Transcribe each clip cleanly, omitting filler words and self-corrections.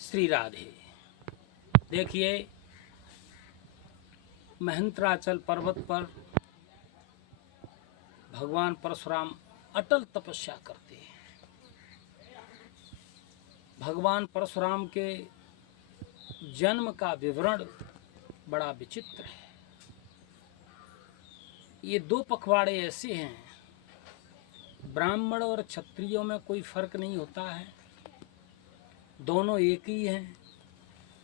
श्री राधे। देखिए, महेंद्राचल पर्वत पर भगवान परशुराम अटल तपस्या करते हैं। भगवान परशुराम के जन्म का विवरण बड़ा विचित्र है। ये दो पखवाड़े ऐसे हैं, ब्राह्मण और क्षत्रियों में कोई फर्क नहीं होता है, दोनों एक ही हैं।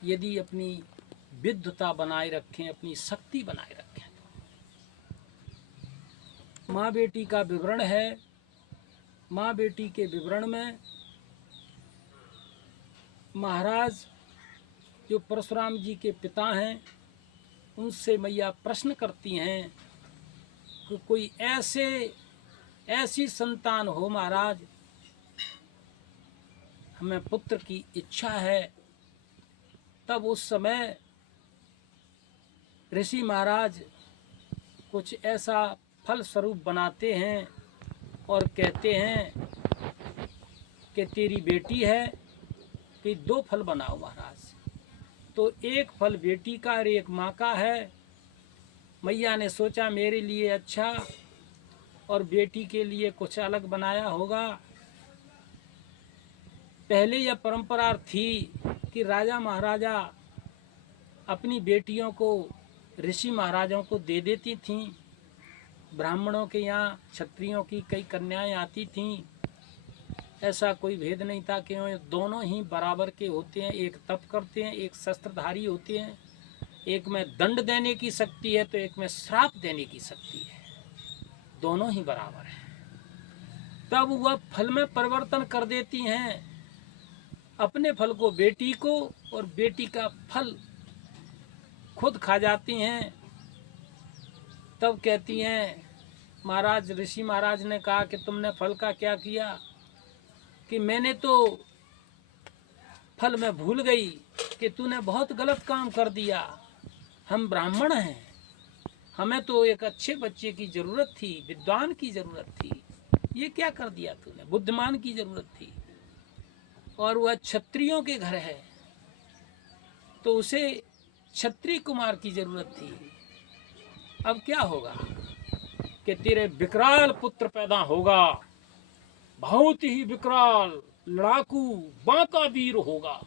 यदि अपनी विद्वता बनाए रखें, अपनी शक्ति बनाए रखें तो। माँ बेटी का विवरण है। माँ बेटी के विवरण में महाराज जो परशुराम जी के पिता हैं, उनसे मैया प्रश्न करती हैं कि कोई ऐसी संतान हो महाराज, हमें पुत्र की इच्छा है। तब उस समय ऋषि महाराज कुछ ऐसा फल स्वरूप बनाते हैं और कहते हैं कि तेरी बेटी है कि दो फल बनाओ महाराज। तो एक फल बेटी का और एक माँ का है। मैया ने सोचा मेरे लिए अच्छा और बेटी के लिए कुछ अलग बनाया होगा। पहले यह परंपरा थी कि राजा महाराजा अपनी बेटियों को ऋषि महाराजों को दे देती थीं। ब्राह्मणों के यहाँ क्षत्रियों की कई कन्याएं आती थीं। ऐसा कोई भेद नहीं था कि दोनों ही बराबर के होते हैं। एक तप करते हैं, एक शस्त्रधारी होते हैं। एक में दंड देने की शक्ति है तो एक में श्राप देने की शक्ति है। दोनों ही बराबर हैं। तब वह फल में परिवर्तन कर देती हैं, अपने फल को बेटी को और बेटी का फल खुद खा जाती हैं। तब कहती हैं, महाराज ऋषि महाराज ने कहा कि तुमने फल का क्या किया? कि मैंने तो फल में भूल गई कि तूने बहुत गलत काम कर दिया। हम ब्राह्मण हैं, हमें तो एक अच्छे बच्चे की जरूरत थी, विद्वान की जरूरत थी। ये क्या कर दिया तूने? बुद्धिमान की जरूरत थी। और वह क्षत्रियों के घर है तो उसे क्षत्रिय कुमार की जरूरत थी। अब क्या होगा कि तेरे विकराल पुत्र पैदा होगा, बहुत ही विकराल, लड़ाकू, बांका वीर होगा।